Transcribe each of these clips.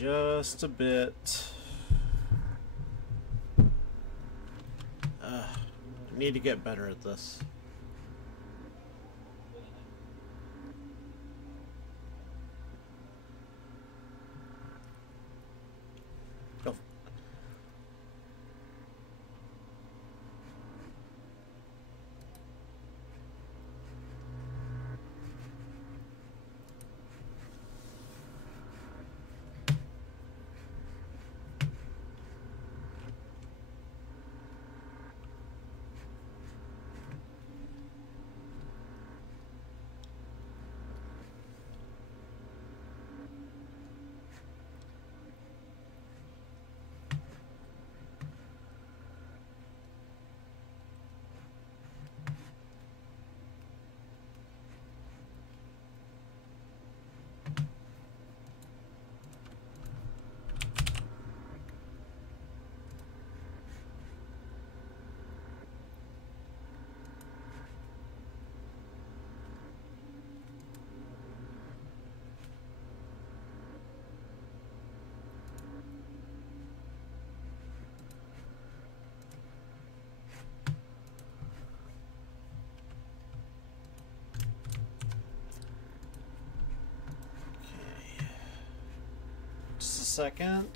just a bit. I need to get better at this. Oh. Second.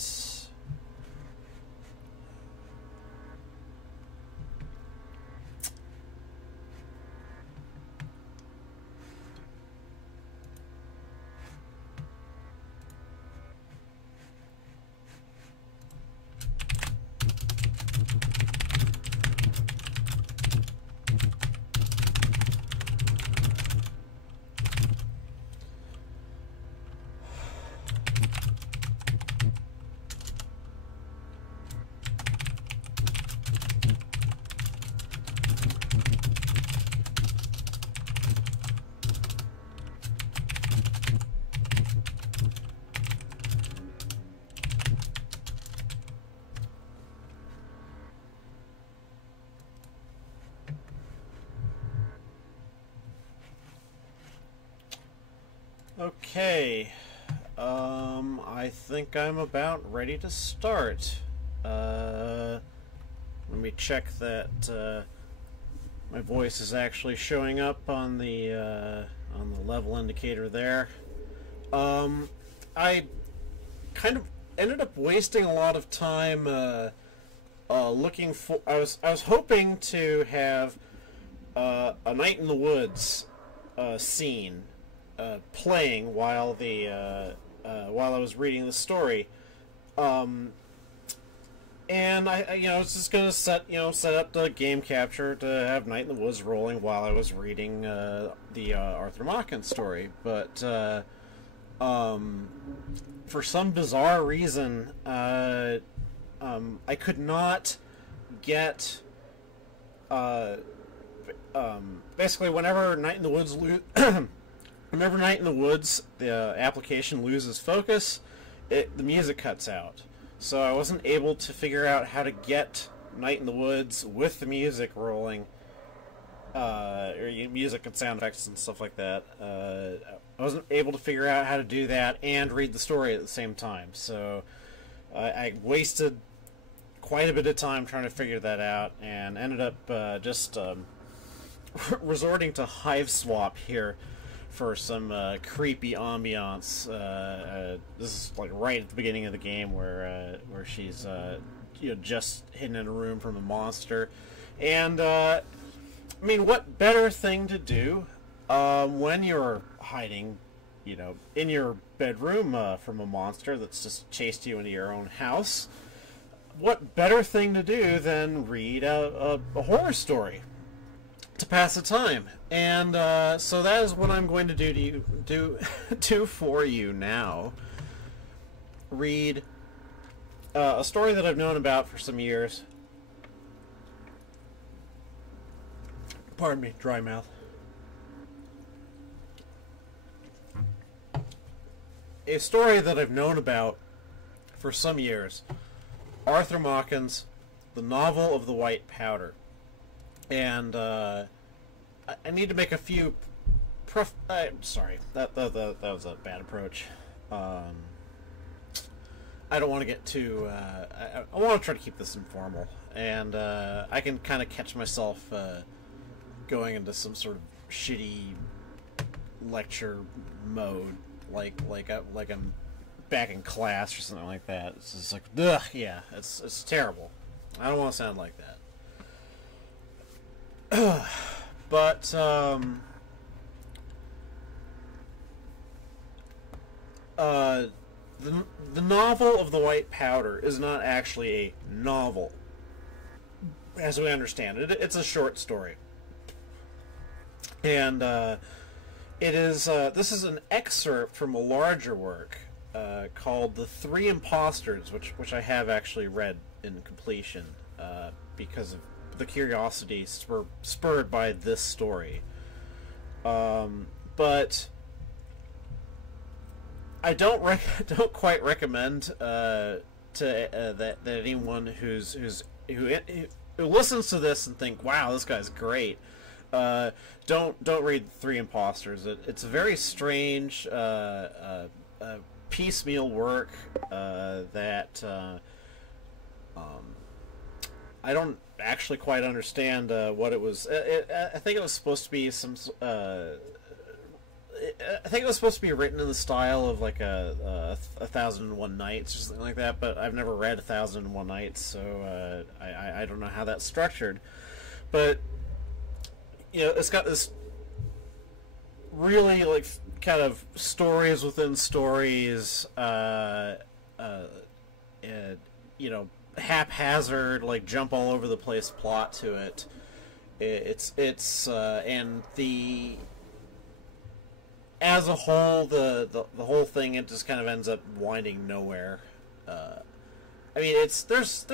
Okay, I think I'm about ready to start. Let me check that my voice is actually showing up on the level indicator there. I kind of ended up wasting a lot of time looking for. I was hoping to have a Night in the Woods scene playing while I was reading the story, and I was just gonna set up the game capture to have Night in the Woods rolling while I was reading the Arthur Machen story, but for some bizarre reason, I could not get. Basically, whenever Night in the Woods whenever Night in the Woods, the application loses focus, the music cuts out. So I wasn't able to figure out how to get Night in the Woods with the music rolling, or music and sound effects and stuff like that. I wasn't able to figure out how to do that and read the story at the same time. So I wasted quite a bit of time trying to figure that out, and ended up just resorting to Hive Swap here for some creepy ambiance. This is like right at the beginning of the game where she's just hidden in a room from a monster, and I mean, what better thing to do when you're hiding, in your bedroom from a monster that's just chased you into your own house? What better thing to do than read a horror story to pass the time? And so that is what I'm going to do for you now. Read a story that I've known about for some years. Pardon me, dry mouth. A story that I've known about for some years. Arthur Machen's The Novel of the White Powder. And I need to make a few sorry, that was a bad approach. I don't want to get too. I want to try to keep this informal, and I can kind of catch myself going into some sort of shitty lecture mode, like I'm back in class or something like that. It's just like, ugh, yeah, it's terrible. I don't want to sound like that. But the novel of the White Powder is not actually a novel, as we understand it. It's a short story, and it is. This is an excerpt from a larger work called "The Three Impostors," which I have actually read in completion because of the curiosity spurred by this story. But I don't quite recommend that anyone who listens to this and think, "Wow, this guy's great." Don't read Three Impostors. It's a very strange piecemeal work that I don't actually quite understand what it was. I think it was supposed to be some. I think it was supposed to be written in the style of like a 1001 Nights or something like that, but I've never read 1001 Nights, so I don't know how that's structured. But it's got this really like kind of stories within stories, haphazard, like jump all over the place plot to it. And the as a whole, the whole thing, it just kind of ends up winding nowhere. I mean, there's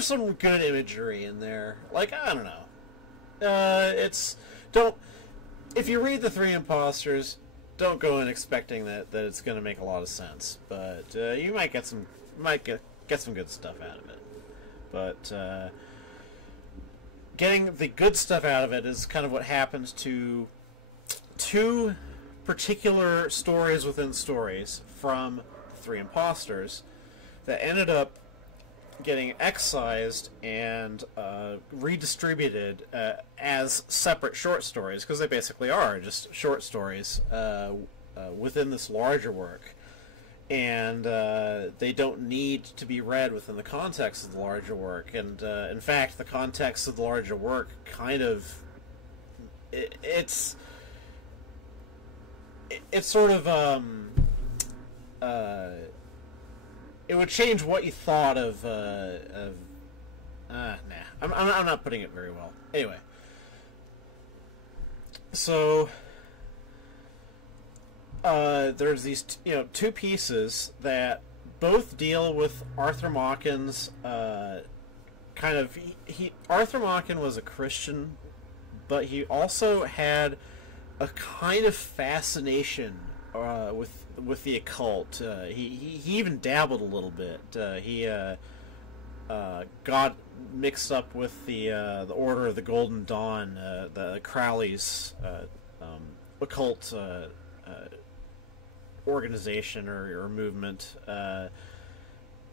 some good imagery in there. Like, I don't know. If you read The Three Impostors, don't go in expecting that it's going to make a lot of sense. But you might get some good stuff out of it. But getting the good stuff out of it is kind of what happens to two particular stories within stories from Three Impostors that ended up getting excised and redistributed as separate short stories, because they basically are just short stories within this larger work, and they don't need to be read within the context of the larger work. And in fact, the context of the larger work kind of it's sort of it would change what you thought of nah, I'm not putting it very well. Anyway, so there's these two pieces that both deal with Arthur Machen's kind of Arthur Machen was a Christian, but he also had a kind of fascination with the occult. He even dabbled a little bit. He got mixed up with the Order of the Golden Dawn, the Crowley's occult organization or movement.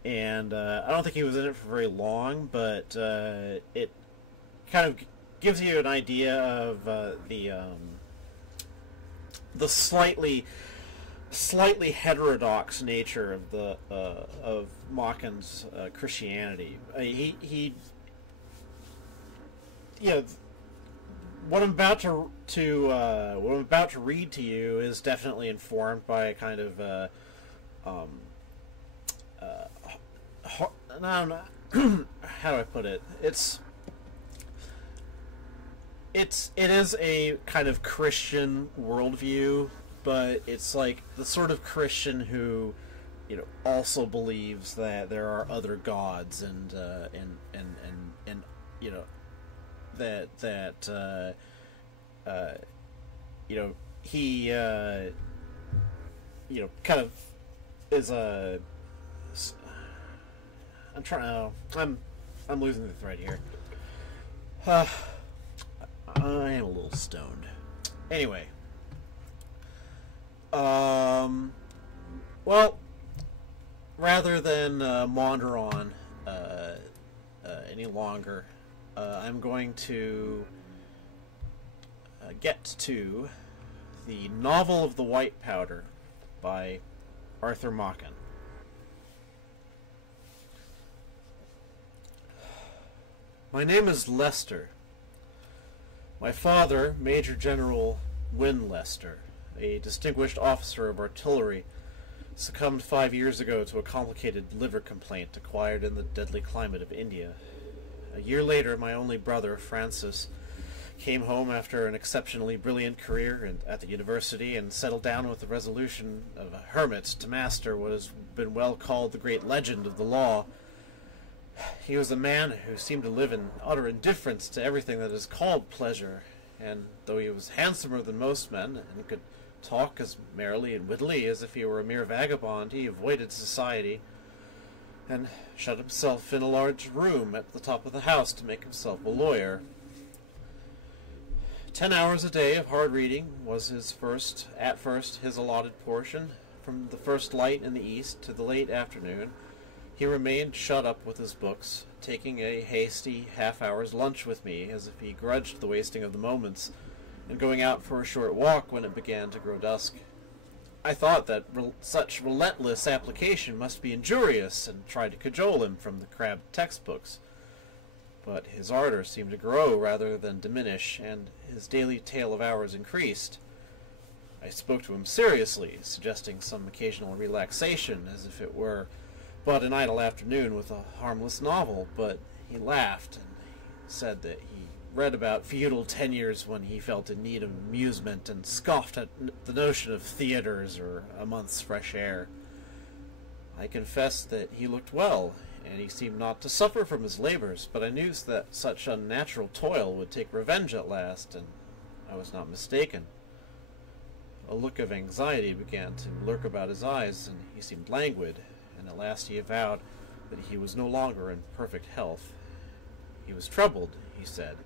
And I don't think he was in it for very long, but it kind of gives you an idea of the slightly heterodox nature of Machen's Christianity. He what I'm about to read to you is definitely informed by a kind of no, how do I put it? It is a kind of Christian worldview, but it's like the sort of Christian who, also believes that there are other gods and that he kind of is a. I'm losing the thread here. I am a little stoned. Anyway. Well, rather than wander on any longer, I'm going to get to the Novel of the White Powder by Arthur Machen. My name is Lester. My father, Major General Wynne Lester, a distinguished officer of artillery, succumbed 5 years ago to a complicated liver complaint acquired in the deadly climate of India. A year later, my only brother, Francis, came home after an exceptionally brilliant career at the university and settled down with the resolution of a hermit to master what has been well called the great legend of the law. He was a man who seemed to live in utter indifference to everything that is called pleasure, and though he was handsomer than most men, and could talk as merrily and wittily as if he were a mere vagabond, he avoided society, and shut himself in a large room at the top of the house to make himself a lawyer. 10 hours a day of hard reading was at first his allotted portion. From the first light in the east to the late afternoon, he remained shut up with his books, taking a hasty half-hour's lunch with me, as if he grudged the wasting of the moments, and going out for a short walk when it began to grow dusk. I thought that such relentless application must be injurious, and tried to cajole him from the crabbed textbooks. But his ardor seemed to grow rather than diminish, and his daily tale of hours increased. I spoke to him seriously, suggesting some occasional relaxation, as if it were but an idle afternoon with a harmless novel, but he laughed and said that he read about feudal tenures when he felt in need of amusement, and scoffed at the notion of theaters or a month's fresh air. I confessed that he looked well, and he seemed not to suffer from his labors, but I knew that such unnatural toil would take revenge at last, and I was not mistaken. A look of anxiety began to lurk about his eyes, and he seemed languid, and at last he avowed that he was no longer in perfect health. He was troubled, he said,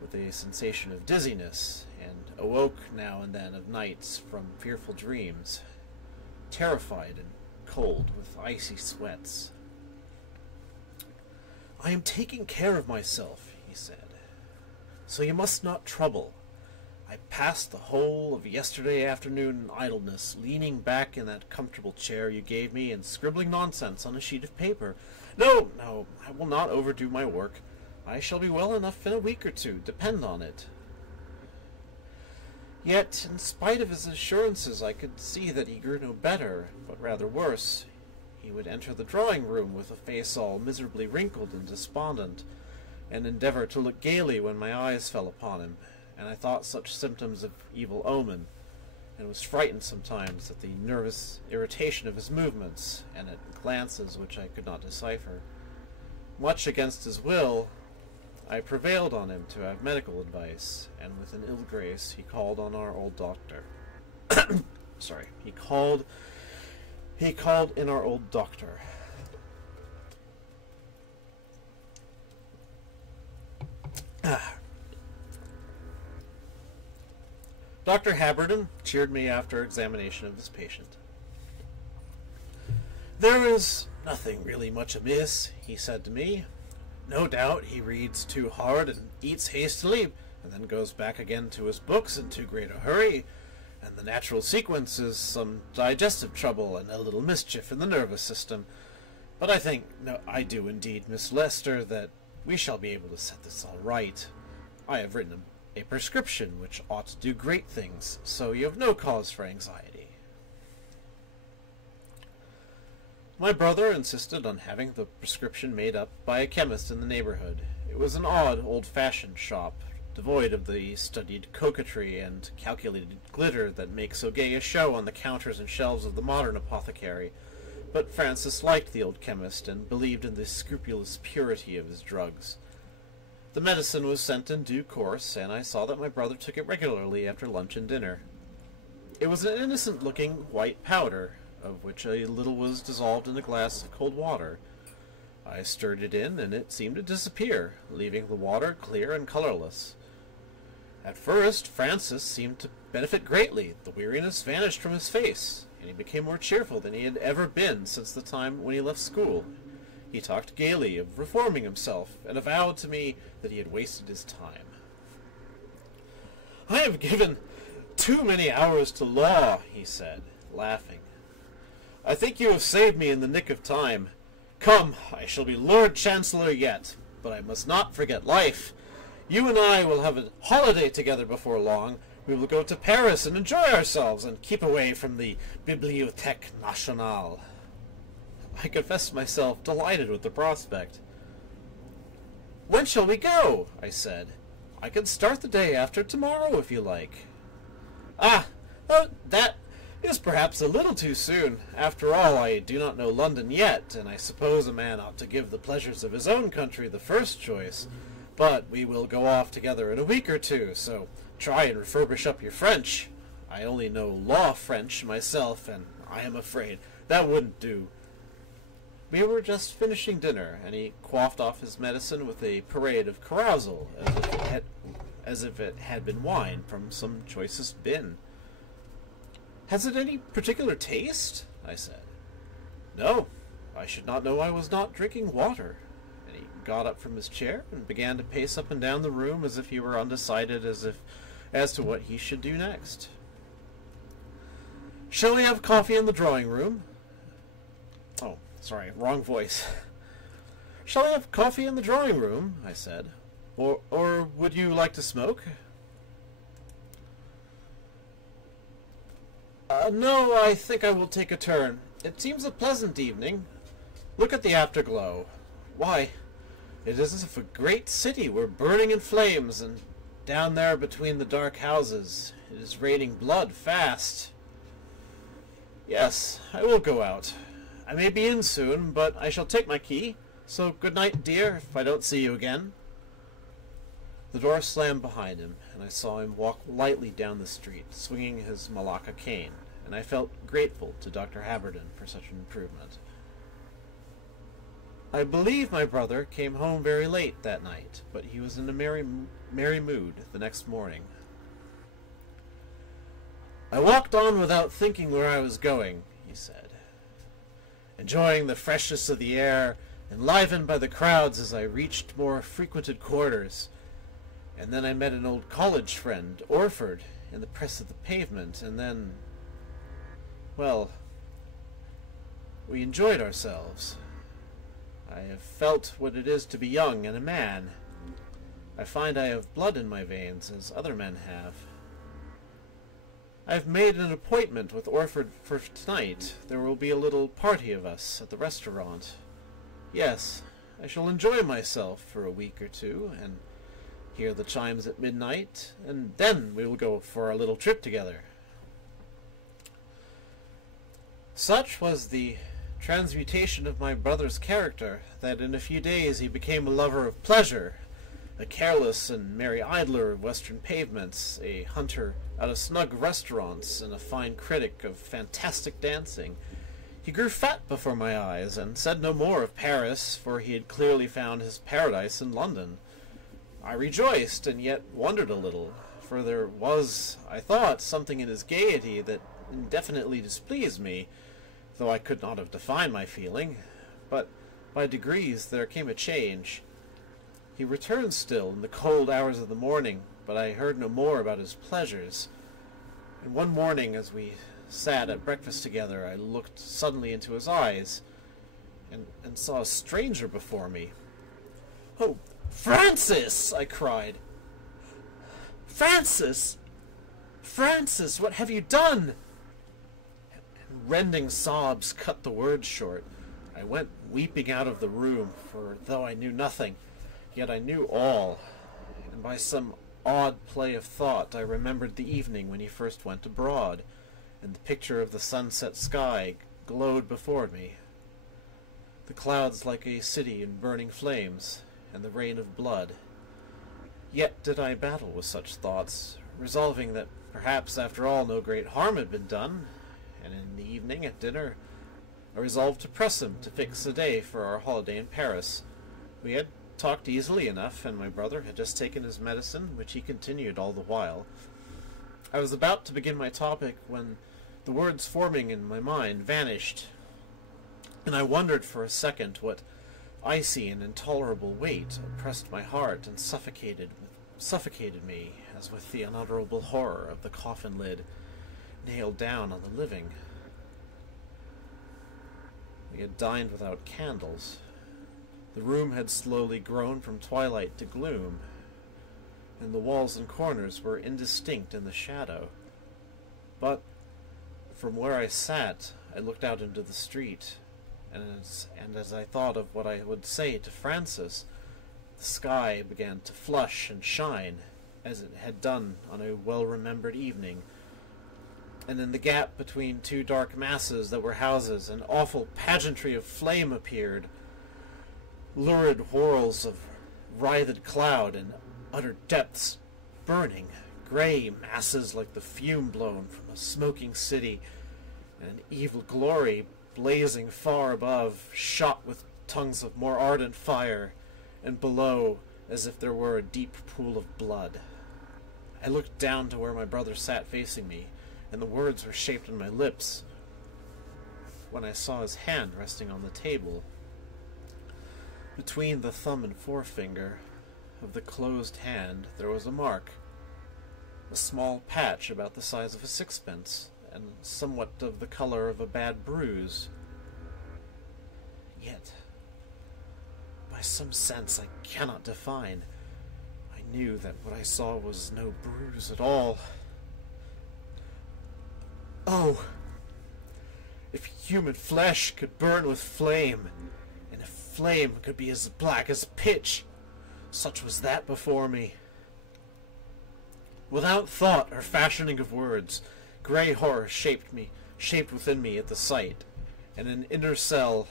with a sensation of dizziness, and awoke now and then of nights from fearful dreams, terrified and cold, with icy sweats. "I am taking care of myself," he said, "so you must not trouble. I passed the whole of yesterday afternoon in idleness, leaning back in that comfortable chair you gave me and scribbling nonsense on a sheet of paper. No, I will not overdo my work. I shall be well enough in a week or two, depend on it." Yet, in spite of his assurances, I could see that he grew no better, but rather worse. He would enter the drawing-room with a face all miserably wrinkled and despondent, and endeavor to look gaily when my eyes fell upon him, and I thought such symptoms of evil omen, and was frightened sometimes at the nervous irritation of his movements, and at glances which I could not decipher. Much against his will, I prevailed on him to have medical advice, and with an ill grace he called on our old doctor. He called in our old doctor. Dr. Haberden cheered me after examination of this patient. "There is nothing really much amiss," he said to me. "No doubt he reads too hard and eats hastily, and then goes back again to his books in too great a hurry, and the natural sequence is some digestive trouble and a little mischief in the nervous system. But I do indeed, Miss Lester, that we shall be able to set this all right. I have written a prescription which ought to do great things, so you have no cause for anxiety." My brother insisted on having the prescription made up by a chemist in the neighborhood. It was an odd, old-fashioned shop, devoid of the studied coquetry and calculated glitter that make so gay a show on the counters and shelves of the modern apothecary, but Francis liked the old chemist and believed in the scrupulous purity of his drugs. The medicine was sent in due course, and I saw that my brother took it regularly after lunch and dinner. It was an innocent-looking white powder, of which a little was dissolved in a glass of cold water. I stirred it in, and it seemed to disappear, leaving the water clear and colorless. At first, Francis seemed to benefit greatly. The weariness vanished from his face. and he became more cheerful than he had ever been since the time when he left school. He talked gaily of reforming himself, and avowed to me that he had wasted his time. "I have given too many hours to law," he said, laughing. "I think you have saved me in the nick of time. Come, I shall be Lord Chancellor yet, but I must not forget life. You and I will have a holiday together before long. We will go to Paris and enjoy ourselves, and keep away from the Bibliothèque Nationale." I confessed myself delighted with the prospect. "When shall we go?" I said. "I can start the day after tomorrow, if you like." "Ah, that is perhaps a little too soon. After all, I do not know London yet, and I suppose a man ought to give the pleasures of his own country the first choice. But we will go off together in a week or two, so try and refurbish up your French. I only know law French myself, and I am afraid that wouldn't do." We were just finishing dinner, and he quaffed off his medicine with a parade of carousal, as if it had been wine from some choicest bin. "Has it any particular taste?" I said. "No, I should not know I was not drinking water." And he got up from his chair and began to pace up and down the room as if he were undecided as to what he should do next. "Shall we have coffee in the drawing room?" Oh, sorry, wrong voice. "Shall we have coffee in the drawing room?" I said. Or would you like to smoke?" No, I think I will take a turn. It seems a pleasant evening. Look at the afterglow. Why, it is as if a great city were burning in flames, and down there between the dark houses it is raining blood fast. Yes, I will go out. I may be in soon, but I shall take my key. So good night, dear, if I don't see you again." The door slammed behind him, and I saw him walk lightly down the street, swinging his Malacca cane, and I felt grateful to Dr. Haberden for such an improvement. I believe my brother came home very late that night, but he was in a merry mood the next morning. "I walked on without thinking where I was going," he said, "enjoying the freshness of the air, enlivened by the crowds as I reached more frequented quarters. And then I met an old college friend, Orford, in the press of the pavement, and then, well, we enjoyed ourselves. I have felt what it is to be young and a man. I find I have blood in my veins, as other men have. I have made an appointment with Orford for tonight. There will be a little party of us at the restaurant. Yes, I shall enjoy myself for a week or two, and hear the chimes at midnight, and then we will go for our little trip together." Such was the transmutation of my brother's character, that in a few days he became a lover of pleasure, a careless and merry idler of western pavements, a hunter out of snug restaurants, and a fine critic of fantastic dancing. He grew fat before my eyes, and said no more of Paris, for he had clearly found his paradise in London. I rejoiced, and yet wondered a little, for there was, I thought, something in his gaiety that indefinitely displeased me, though I could not have defined my feeling. But by degrees there came a change. He returned still in the cold hours of the morning, but I heard no more about his pleasures. And one morning, as we sat at breakfast together, I looked suddenly into his eyes, and saw a stranger before me. "Oh, Francis!" I cried. "Francis! Francis, what have you done?" And rending sobs cut the words short. I went weeping out of the room, for though I knew nothing, yet I knew all, and by some odd play of thought I remembered the evening when he first went abroad, and the picture of the sunset sky glowed before me. The clouds like a city in burning flames, and the rain of blood. Yet did I battle with such thoughts, resolving that perhaps after all no great harm had been done, and in the evening at dinner I resolved to press him to fix a day for our holiday in Paris. We had talked easily enough, and my brother had just taken his medicine, which he continued all the while. I was about to begin my topic when The words forming in my mind vanished, and I wondered for a second what icy and intolerable weight oppressed my heart and suffocated me, as with the unutterable horror of the coffin lid nailed down on the living. We had dined without candles. The room had slowly grown from twilight to gloom, and the walls and corners were indistinct in the shadow. But from where I sat, I looked out into the street, and as I thought of what I would say to Francis, the sky began to flush and shine, as it had done on a well-remembered evening, and in the gap between two dark masses that were houses, an awful pageantry of flame appeared, lurid whorls of writhed cloud and utter depths burning, grey masses like the fume blown from a smoking city, and an evil glory blazing far above, shot with tongues of more ardent fire, and below, as if there were a deep pool of blood. I looked down to where my brother sat facing me, and the words were shaped on my lips when I saw his hand resting on the table. Between the thumb and forefinger of the closed hand there was a mark, a small patch about the size of a sixpence, and somewhat of the color of a bad bruise. Yet, by some sense I cannot define, I knew that what I saw was no bruise at all. Oh! If human flesh could burn with flame, and if flame could be as black as pitch, such was that before me. Without thought or fashioning of words, grey horror shaped within me at the sight, and in an inner cell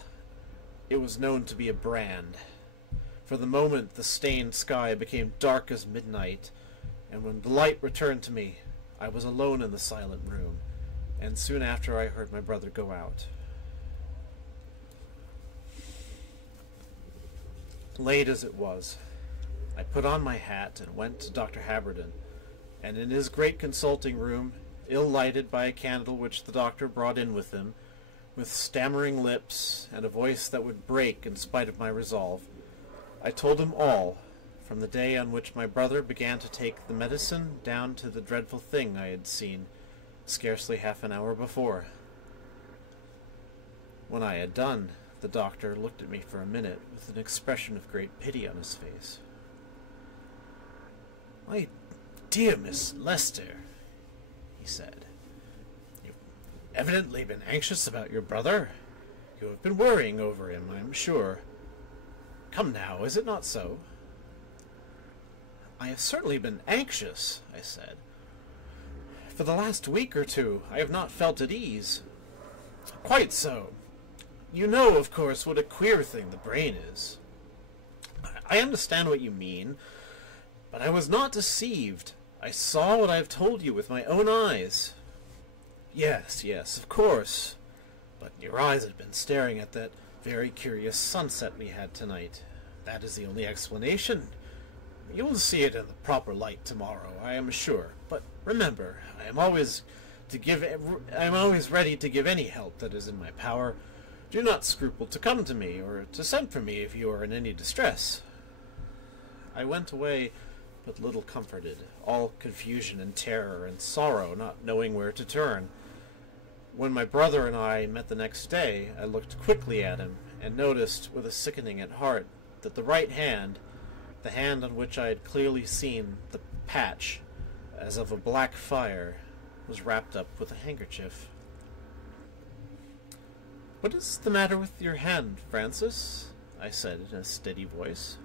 it was known to be a brand. For the moment the stained sky became dark as midnight, and when the light returned to me, I was alone in the silent room, and soon after I heard my brother go out. Late as it was, I put on my hat and went to Dr. Haberden, and in his great consulting room, ill-lighted by a candle which the doctor brought in with him, with stammering lips and a voice that would break in spite of my resolve, I told him all, from the day on which my brother began to take the medicine down to the dreadful thing I had seen scarcely half an hour before. When I had done, the doctor looked at me for a minute with an expression of great pity on his face. "My dear Miss Lester," he said, "you've evidently been anxious about your brother. You have been worrying over him, I am sure. Come now, is it not so?" "I have certainly been anxious," I said. "For the last week or two I have not felt at ease." "Quite so. You know, of course, what a queer thing the brain is." "I understand what you mean, but I was not deceived. I saw what I have told you with my own eyes." Yes, of course. But your eyes had been staring at that very curious sunset we had tonight. That is the only explanation. You will see it in the proper light tomorrow, I am sure. But remember, I am always ready to give any help that is in my power. Do not scruple to come to me, or to send for me if you are in any distress. I went away but little comforted, all confusion and terror and sorrow, not knowing where to turn. When my brother and I met the next day, I looked quickly at him, and noticed, with a sickening at heart, that the right hand, the hand on which I had clearly seen the patch, as of a black fire, was wrapped up with a handkerchief. "What is the matter with your hand, Francis?" I said in a steady voice.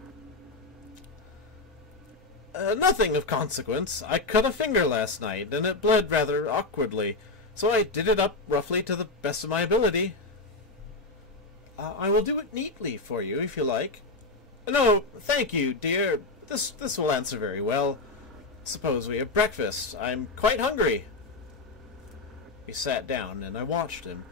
Nothing of consequence. I cut a finger last night, and it bled rather awkwardly, so I did it up roughly to the best of my ability." "I will do it neatly for you, if you like." "No, thank you, dear. This will answer very well. Suppose we have breakfast. I'm quite hungry." He sat down, and I watched him.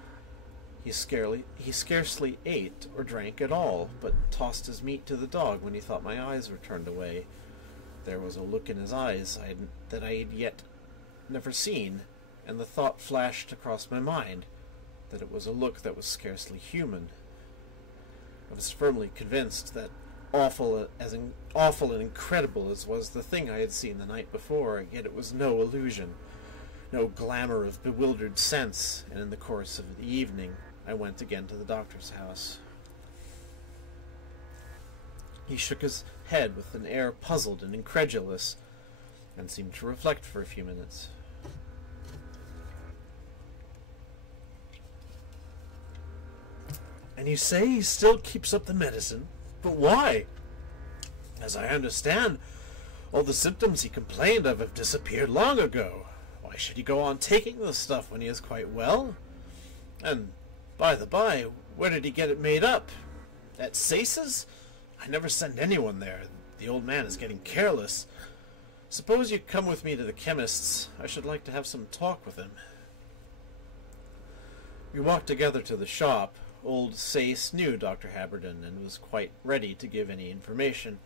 He scarcely ate or drank at all, but tossed his meat to the dog when he thought my eyes were turned away. There was a look in his eyes that I had yet never seen, and the thought flashed across my mind that it was a look that was scarcely human. I was firmly convinced that awful and incredible as was the thing I had seen the night before, yet it was no illusion, no glamour of bewildered sense, and in the course of the evening I went again to the doctor's house. He shook his head with an air puzzled and incredulous, and seemed to reflect for a few minutes. "And you say he still keeps up the medicine? But why? As I understand, all the symptoms he complained of have disappeared long ago. Why should he go on taking the stuff when he is quite well? And, by the by, where did he get it made up? At Sace's? I never send anyone there. The old man is getting careless. Suppose you come with me to the chemist's. I should like to have some talk with him." We walked together to the shop. Old Sace knew Dr. Haberden and was quite ready to give any information.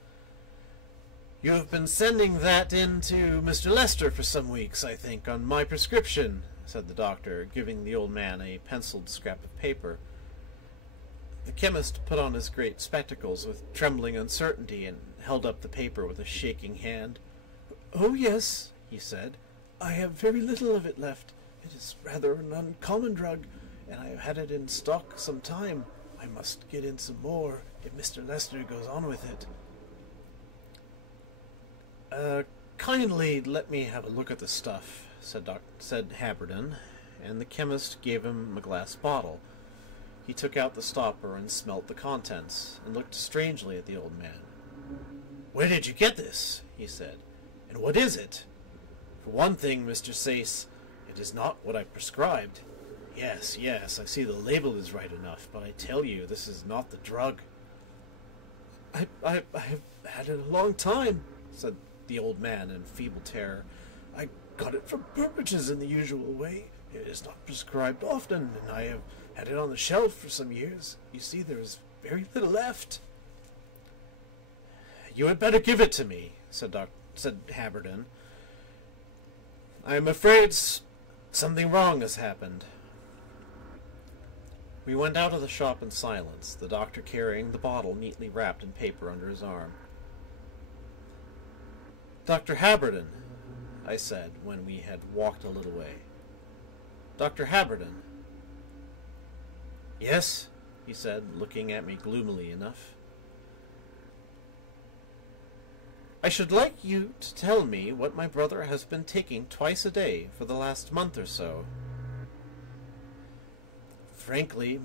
"You have been sending that in to Mr. Lester for some weeks, I think, on my prescription," said the doctor, giving the old man a penciled scrap of paper. The chemist put on his great spectacles with trembling uncertainty and held up the paper with a shaking hand. "Oh, yes," he said. "I have very little of it left. It is rather an uncommon drug, and I have had it in stock some time. I must get in some more if Mr. Lester goes on with it." Kindly let me have a look at the stuff," said Haberden, and the chemist gave him a glass bottle. He took out the stopper and smelt the contents, and looked strangely at the old man. "Where did you get this?" he said. "And what is it? For one thing, Mr. Sace, it is not what I prescribed. Yes, I see the label is right enough, but I tell you, this is not the drug." I have had it a long time," said the old man in feeble terror. "I got it from Burbidge's in the usual way. It is not prescribed often, and I have had it on the shelf for some years. You see, there is very little left." "You had better give it to me," said Haberden. "I am afraid something wrong has happened." We went out of the shop in silence, the doctor carrying the bottle neatly wrapped in paper under his arm. "Dr. Haberden," I said, when we had walked a little way. "Dr. Haberden." "Yes," he said, looking at me gloomily enough. "I should like you to tell me what my brother has been taking twice a day for the last month or so." "Frankly,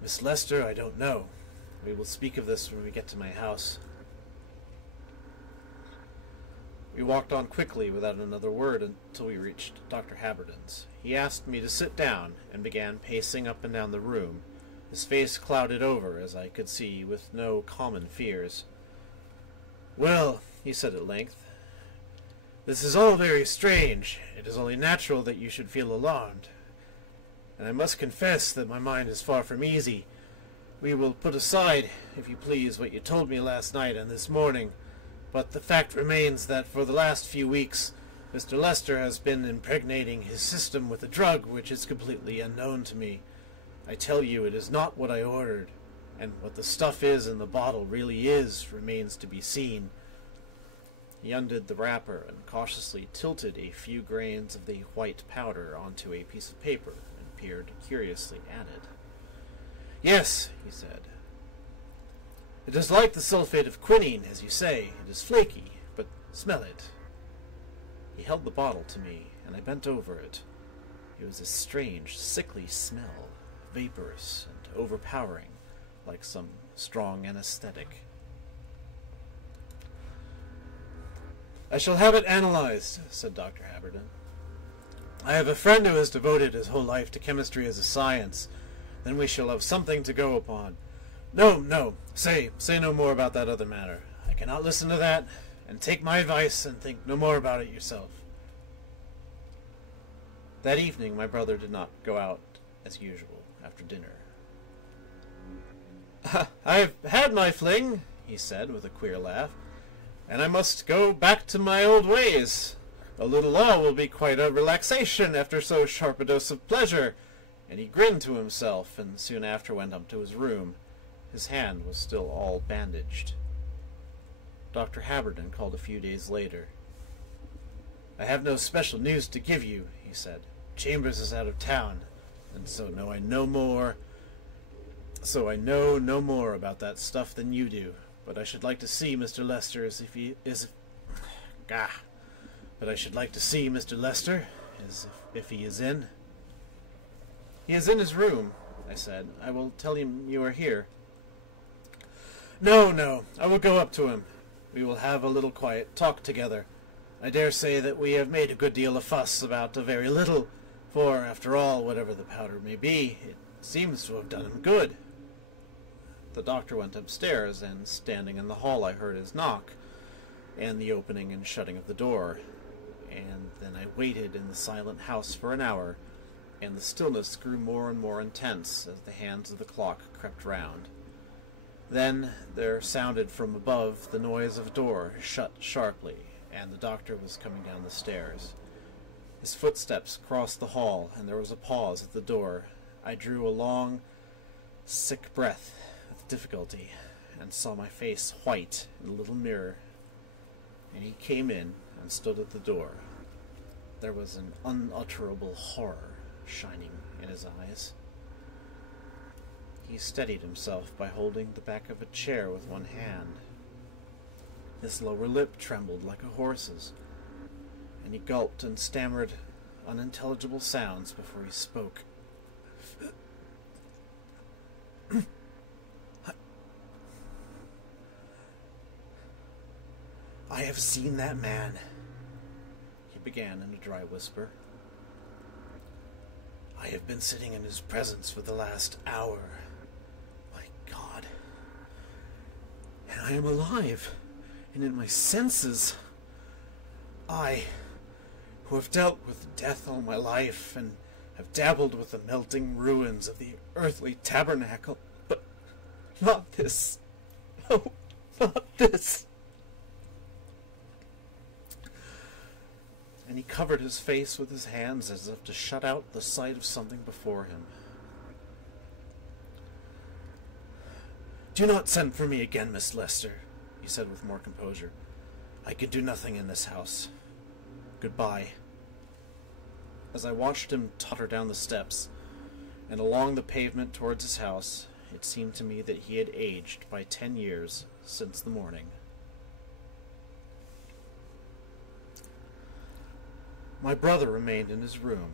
Miss Lester, I don't know. We will speak of this when we get to my house." We walked on quickly without another word until we reached Dr. Haberden's. He asked me to sit down and began pacing up and down the room, his face clouded over, as I could see, with no common fears. "Well," he said at length, "this is all very strange. It is only natural that you should feel alarmed. And I must confess that my mind is far from easy. We will put aside, if you please, what you told me last night and this morning, but the fact remains that for the last few weeks Mr. Lester has been impregnating his system with a drug which is completely unknown to me. I tell you it is not what I ordered, and what the stuff is in the bottle really is remains to be seen." He undid the wrapper and cautiously tilted a few grains of the white powder onto a piece of paper and peered curiously at it. "Yes," he said. "It is like the sulfate of quinine, as you say. It is flaky, but smell it." He held the bottle to me, and I bent over it. It was a strange, sickly smell, vaporous and overpowering, like some strong anesthetic. "I shall have it analyzed," said Dr. Haberden. "I have a friend who has devoted his whole life to chemistry as a science. Then we shall have something to go upon. No, say no more about that other matter. I cannot listen to that, and take my advice and think no more about it yourself." That evening my brother did not go out as usual after dinner. "I've had my fling," he said with a queer laugh, "and I must go back to my old ways. A little law will be quite a relaxation after so sharp a dose of pleasure." And he grinned to himself, and soon after went up to his room. His hand was still all bandaged. Dr. Haberden called a few days later. "I have no special news to give you," he said. "Chambers is out of town, and so I know no more about that stuff than you do. But I should like to see Mr. Lester if he is in." "He is in his room," I said. "I will tell him you are here." No, I will go up to him. We will have a little quiet talk together. I dare say that we have made a good deal of fuss about a very little, for, after all, whatever the powder may be, it seems to have done him good." The doctor went upstairs, and standing in the hall I heard his knock, and the opening and shutting of the door. And then I waited in the silent house for an hour, and the stillness grew more and more intense as the hands of the clock crept round. Then there sounded from above the noise of a door shut sharply, and the doctor was coming down the stairs. His footsteps crossed the hall, and there was a pause at the door. I drew a long, sick breath with difficulty, and saw my face white in a little mirror. And he came in and stood at the door. There was an unutterable horror shining in his eyes. He steadied himself by holding the back of a chair with one hand. His lower lip trembled like a horse's, and he gulped and stammered unintelligible sounds before he spoke. "I have seen that man," he began in a dry whisper. "I have been sitting in his presence for the last hour. My God. And I am alive, and in my senses. I, who have dealt with death all my life, and have dabbled with the melting ruins of the earthly tabernacle. But not this. Oh, not this." And he covered his face with his hands as if to shut out the sight of something before him. "Do not send for me again, Miss Lester," he said with more composure. "I can do nothing in this house. Goodbye." As I watched him totter down the steps and along the pavement towards his house, it seemed to me that he had aged by 10 years since the morning. My brother remained in his room.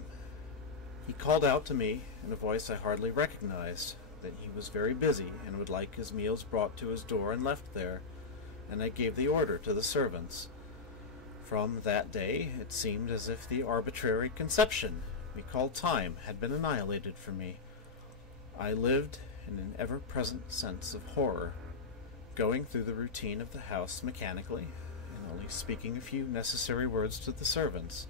He called out to me, in a voice I hardly recognized, that he was very busy and would like his meals brought to his door and left there, and I gave the order to the servants. From that day it seemed as if the arbitrary conception we called time had been annihilated from me. I lived in an ever-present sense of horror, going through the routine of the house mechanically, and only speaking a few necessary words to the servants.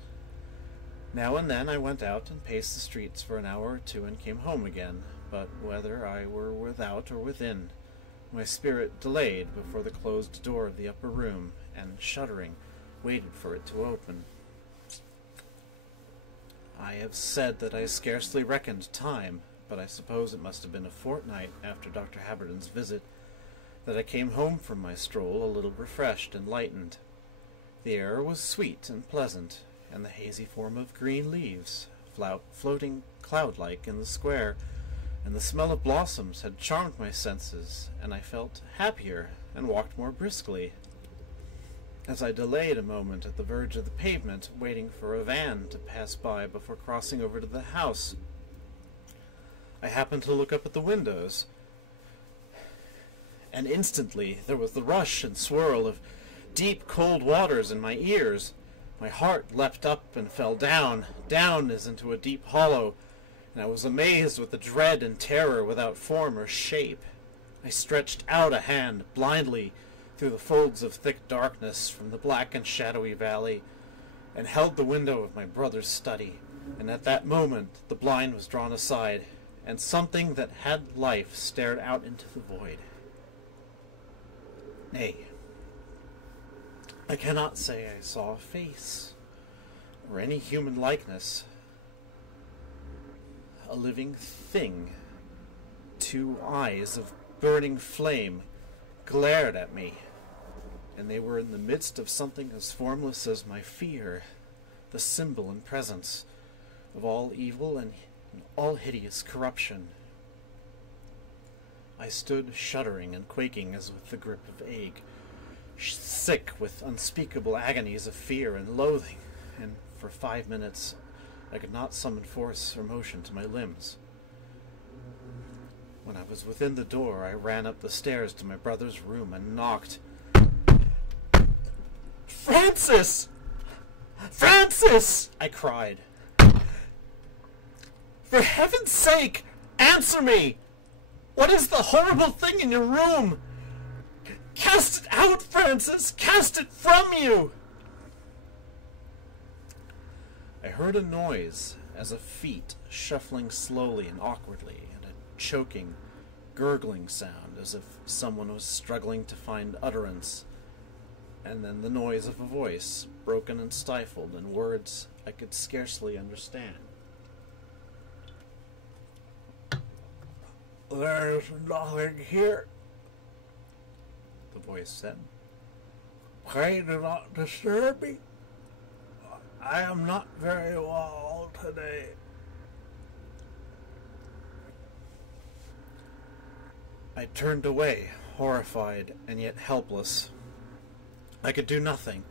Now and then I went out and paced the streets for an hour or two and came home again, but whether I were without or within, my spirit delayed before the closed door of the upper room, and, shuddering, waited for it to open. I have said that I scarcely reckoned time, but I suppose it must have been a fortnight after Dr. Haberden's visit that I came home from my stroll a little refreshed and lightened. The air was sweet and pleasant, and the hazy form of green leaves, floating cloud-like in the square, and the smell of blossoms had charmed my senses, and I felt happier and walked more briskly. As I delayed a moment at the verge of the pavement, waiting for a van to pass by before crossing over to the house, I happened to look up at the windows, and instantly there was the rush and swirl of deep, cold waters in my ears. My heart leapt up and fell down as into a deep hollow, and I was amazed with the dread and terror without form or shape. I stretched out a hand blindly through the folds of thick darkness from the black and shadowy valley, and held the window of my brother's study, and at that moment the blind was drawn aside, and something that had life stared out into the void. Nay, I cannot say I saw a face, or any human likeness. A living thing, 2 eyes of burning flame, glared at me, and they were in the midst of something as formless as my fear, the symbol and presence of all evil and all hideous corruption. I stood shuddering and quaking as with the grip of ague, sick with unspeakable agonies of fear and loathing, and for 5 minutes I could not summon force or motion to my limbs. When I was within the door, I ran up the stairs to my brother's room and knocked. "Francis! Francis!" I cried. "For heaven's sake, answer me! What is the horrible thing in your room? Cast it out, Francis! Cast it from you!" I heard a noise as of feet shuffling slowly and awkwardly, and a choking, gurgling sound as if someone was struggling to find utterance, and then the noise of a voice, broken and stifled, in words I could scarcely understand. "There's nothing here," the voice said. "Pray do not disturb me. I am not very well today." I turned away, horrified and yet helpless. I could do nothing,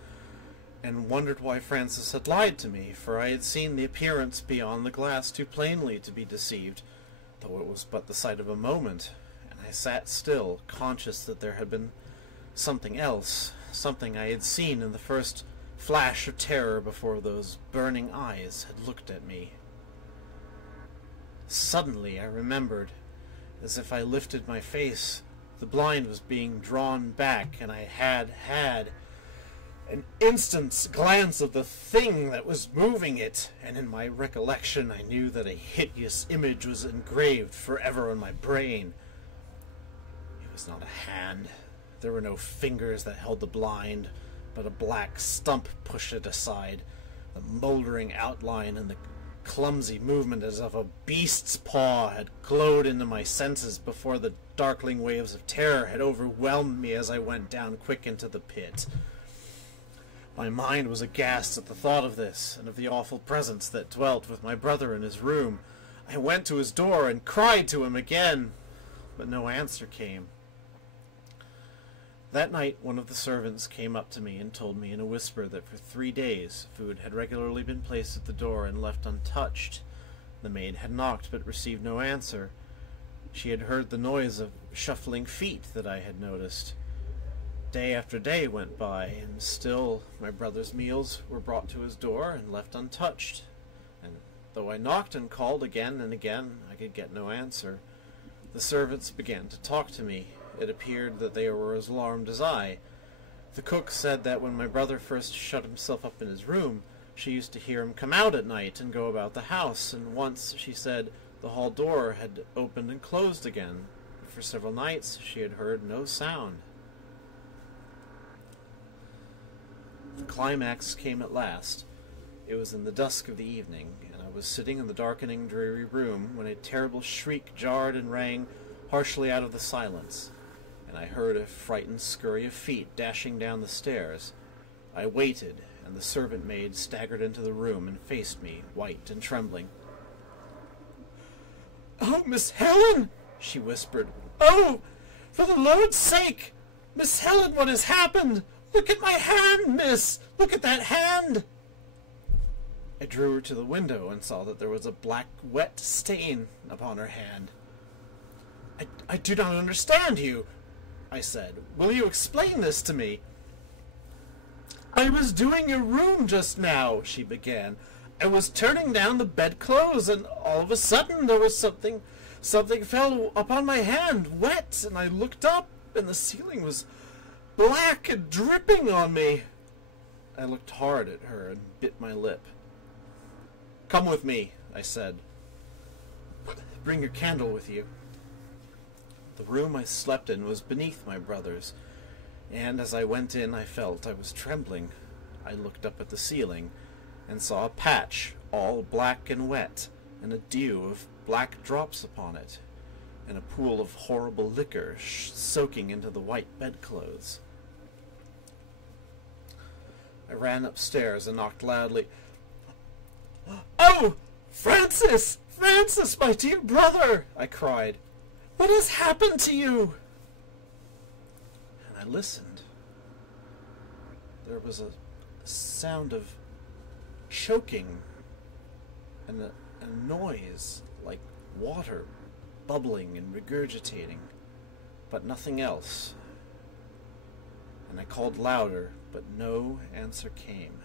and wondered why Francis had lied to me, for I had seen the appearance beyond the glass too plainly to be deceived, though it was but the sight of a moment, and I sat still, conscious that there had been something else, something I had seen in the first flash of terror before those burning eyes had looked at me. Suddenly I remembered, as if I lifted my face, the blind was being drawn back, and I had an instant's glance of the thing that was moving it, and in my recollection I knew that a hideous image was engraved forever on my brain. It was not a hand. There were no fingers that held the blind, but a black stump pushed it aside, the moldering outline and the clumsy movement as of a beast's paw had glowed into my senses before the darkling waves of terror had overwhelmed me as I went down quick into the pit. My mind was aghast at the thought of this, and of the awful presence that dwelt with my brother in his room. I went to his door and cried to him again, but no answer came. That night one of the servants came up to me and told me in a whisper that for 3 days food had regularly been placed at the door and left untouched. The maid had knocked but received no answer. She had heard the noise of shuffling feet that I had noticed. Day after day went by, and still my brother's meals were brought to his door and left untouched. And though I knocked and called again and again, I could get no answer. The servants began to talk to me. It appeared that they were as alarmed as I. The cook said that when my brother first shut himself up in his room, she used to hear him come out at night and go about the house, and once, she said, the hall door had opened and closed again. For several nights she had heard no sound. The climax came at last. It was in the dusk of the evening, and I was sitting in the darkening, dreary room when a terrible shriek jarred and rang harshly out of the silence, and I heard a frightened scurry of feet dashing down the stairs. I waited, and the servant maid staggered into the room and faced me, white and trembling. "Oh, Miss Helen!" she whispered. "Oh, for the Lord's sake! Miss Helen, what has happened? Look at my hand, miss! Look at that hand!" I drew her to the window and saw that there was a black, wet stain upon her hand. I do not understand you," I said. "Will you explain this to me?" "I was doing your room just now," she began. "I was turning down the bedclothes, and all of a sudden there was something fell upon my hand, wet, and I looked up, and the ceiling was black and dripping on me." I looked hard at her and bit my lip. "Come with me," I said. "Bring your candle with you." The room I slept in was beneath my brother's, and as I went in I felt I was trembling. I looked up at the ceiling, and saw a patch all black and wet, and a dew of black drops upon it, and a pool of horrible liquor soaking into the white bedclothes. I ran upstairs and knocked loudly. "Oh, Francis! Francis, my dear brother!" I cried. "What has happened to you?" And I listened. There was a sound of choking and a noise like water bubbling and regurgitating, but nothing else. And I called louder, but no answer came.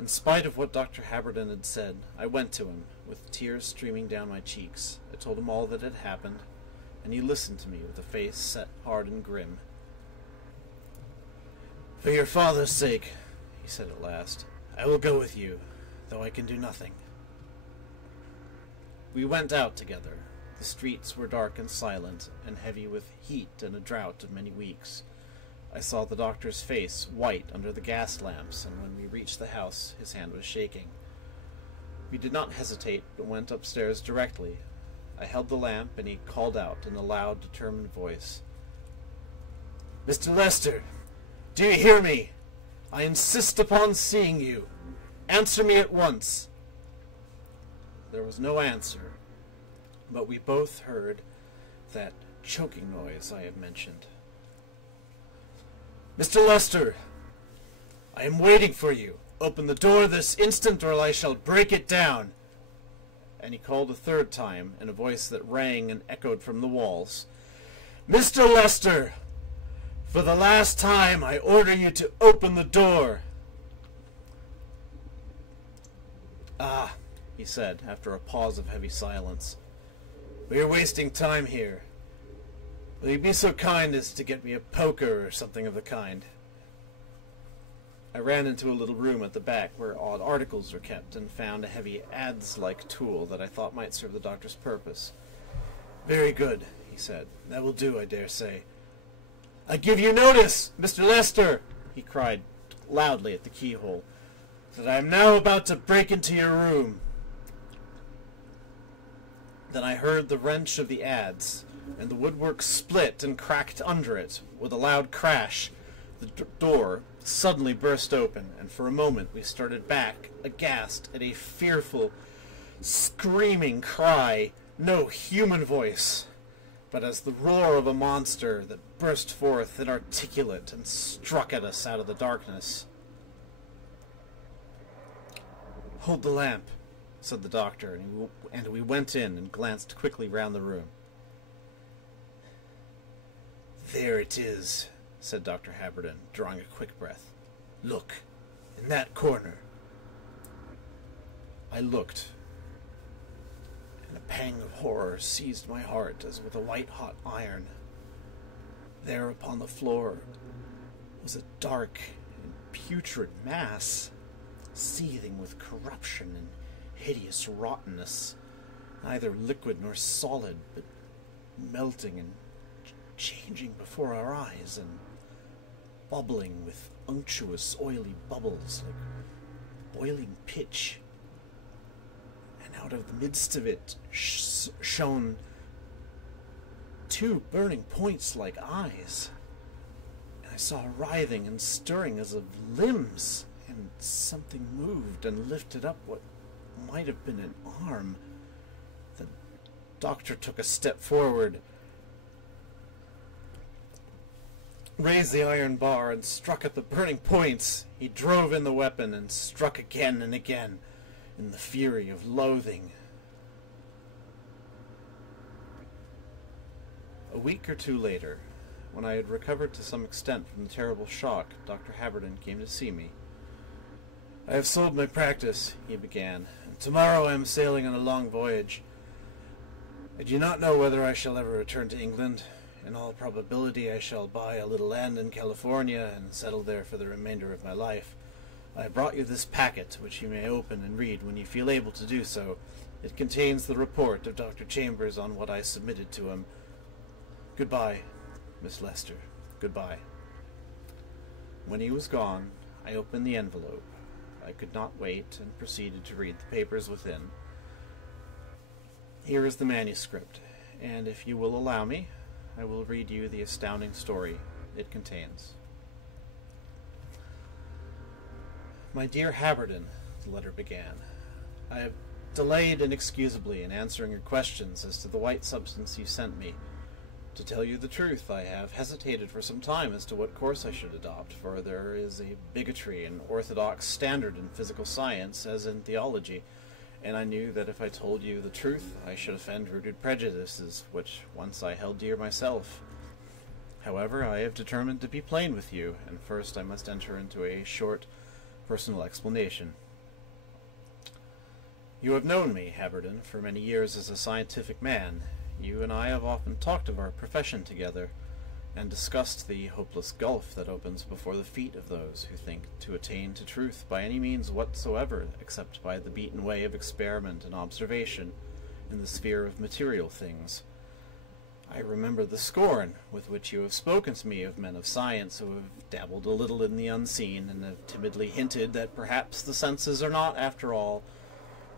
In spite of what Dr. Haberden had said, I went to him, with tears streaming down my cheeks. I told him all that had happened, and he listened to me with a face set hard and grim. "For your father's sake," he said at last, "I will go with you, though I can do nothing." We went out together. The streets were dark and silent, and heavy with heat and a drought of many weeks. I saw the doctor's face white under the gas lamps, and when we reached the house, his hand was shaking. We did not hesitate, but went upstairs directly. I held the lamp, and he called out in a loud, determined voice, "Mr. Lester, do you hear me? I insist upon seeing you. Answer me at once." There was no answer, but we both heard that choking noise I have mentioned. "Mr. Lester, I am waiting for you. Open the door this instant, or I shall break it down." And he called a third time, in a voice that rang and echoed from the walls, "Mr. Lester, for the last time I order you to open the door." "Ah," he said, after a pause of heavy silence, "we are wasting time here. Will you be so kind as to get me a poker or something of the kind?" I ran into a little room at the back where odd articles were kept, and found a heavy adze-like tool that I thought might serve the doctor's purpose. "Very good," he said. "That will do, I dare say." "I give you notice, Mr. Lester," he cried loudly at the keyhole, "that I am now about to break into your room." Then I heard the wrench of the adze, and the woodwork split and cracked under it. With a loud crash, the door suddenly burst open, and for a moment we started back, aghast at a fearful, screaming cry, no human voice, but as the roar of a monster that burst forth inarticulate and struck at us out of the darkness. "Hold the lamp," said the doctor, and we went in and glanced quickly round the room. "There it is," said Dr. Haberden, drawing a quick breath. "Look, in that corner." I looked, and a pang of horror seized my heart as with a white-hot iron. There upon the floor was a dark and putrid mass, seething with corruption and hideous rottenness, neither liquid nor solid, but melting and changing before our eyes, and bubbling with unctuous, oily bubbles like boiling pitch. And out of the midst of it shone two burning points like eyes. And I saw a writhing and stirring as of limbs, and something moved and lifted up what might have been an arm. The doctor took a step forward, raised the iron bar, and struck at the burning points. He drove in the weapon and struck again and again in the fury of loathing. A week or two later, when I had recovered to some extent from the terrible shock, Dr. Haberden came to see me. "I have sold my practice," he began, "and tomorrow I am sailing on a long voyage. I do not know whether I shall ever return to England. In all probability I shall buy a little land in California and settle there for the remainder of my life. I have brought you this packet, which you may open and read when you feel able to do so. It contains the report of Dr. Chambers on what I submitted to him. Goodbye, Miss Lester. Goodbye." When he was gone, I opened the envelope. I could not wait, and proceeded to read the papers within. Here is the manuscript, and if you will allow me, I will read you the astounding story it contains. My dear Haberden, the letter began, I have delayed inexcusably in answering your questions as to the white substance you sent me. To tell you the truth, I have hesitated for some time as to what course I should adopt, for there is a bigotry and orthodox standard in physical science as in theology, and I knew that if I told you the truth, I should offend rooted prejudices, which once I held dear myself. However, I have determined to be plain with you, and first I must enter into a short personal explanation. You have known me, Haberden, for many years as a scientific man. You and I have often talked of our profession together, and discussed the hopeless gulf that opens before the feet of those who think to attain to truth by any means whatsoever except by the beaten way of experiment and observation in the sphere of material things. I remember the scorn with which you have spoken to me of men of science who have dabbled a little in the unseen, and have timidly hinted that perhaps the senses are not, after all,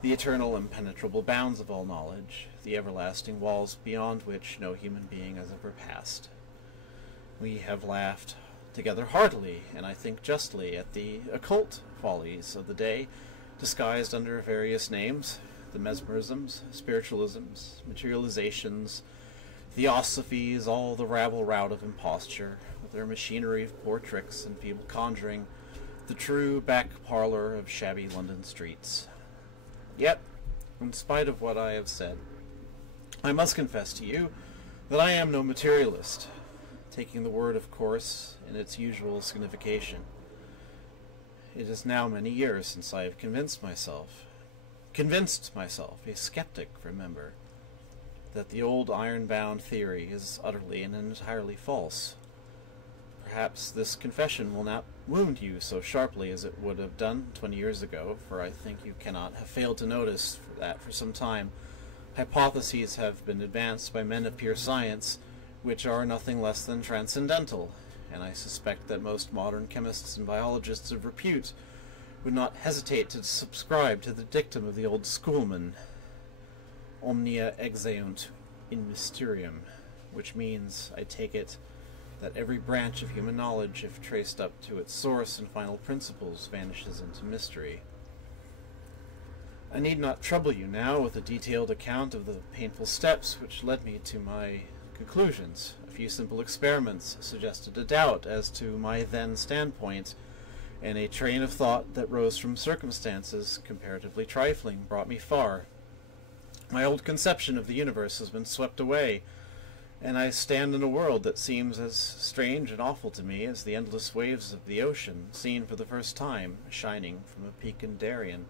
the eternal impenetrable bounds of all knowledge, the everlasting walls beyond which no human being has ever passed. We have laughed together heartily, and I think justly, at the occult follies of the day, disguised under various names, the mesmerisms, spiritualisms, materializations, theosophies, all the rabble-rout of imposture, with their machinery of poor tricks and feeble conjuring, the true back parlour of shabby London streets. Yet, in spite of what I have said, I must confess to you that I am no materialist, taking the word, of course, in its usual signification. It is now many years since I have convinced myself, a skeptic, remember, that the old iron-bound theory is utterly and entirely false. Perhaps this confession will not wound you so sharply as it would have done 20 years ago, for I think you cannot have failed to notice that for some time hypotheses have been advanced by men of pure science which are nothing less than transcendental, and I suspect that most modern chemists and biologists of repute would not hesitate to subscribe to the dictum of the old schoolman, omnia exeunt in mysterium, which means, I take it, that every branch of human knowledge, if traced up to its source and final principles, vanishes into mystery. I need not trouble you now with a detailed account of the painful steps which led me to my conclusions. A few simple experiments suggested a doubt as to my then standpoint, and a train of thought that rose from circumstances comparatively trifling brought me far. My old conception of the universe has been swept away, and I stand in a world that seems as strange and awful to me as the endless waves of the ocean, seen for the first time, shining from a peak in Darien.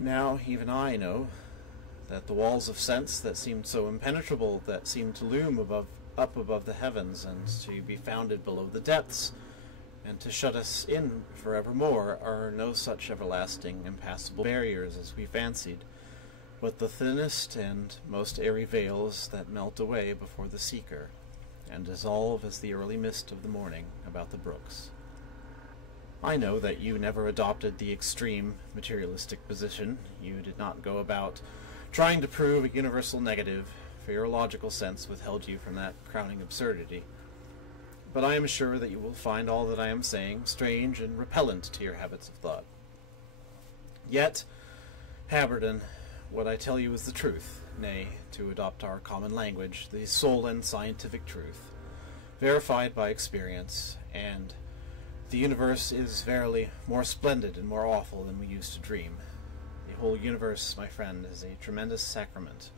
Now even I know that the walls of sense that seemed so impenetrable, that seemed to loom up above the heavens, and to be founded below the depths, and to shut us in forevermore, are no such everlasting, impassable barriers as we fancied, but the thinnest and most airy veils that melt away before the seeker, and dissolve as the early mist of the morning about the brooks. I know that you never adopted the extreme materialistic position. You did not go about trying to prove a universal negative, for your logical sense withheld you from that crowning absurdity. But I am sure that you will find all that I am saying strange and repellent to your habits of thought. Yet, Haberden, what I tell you is the truth, nay, to adopt our common language, the sole and scientific truth, verified by experience, and the universe is verily more splendid and more awful than we used to dream. The whole universe, my friend, is a tremendous sacrament,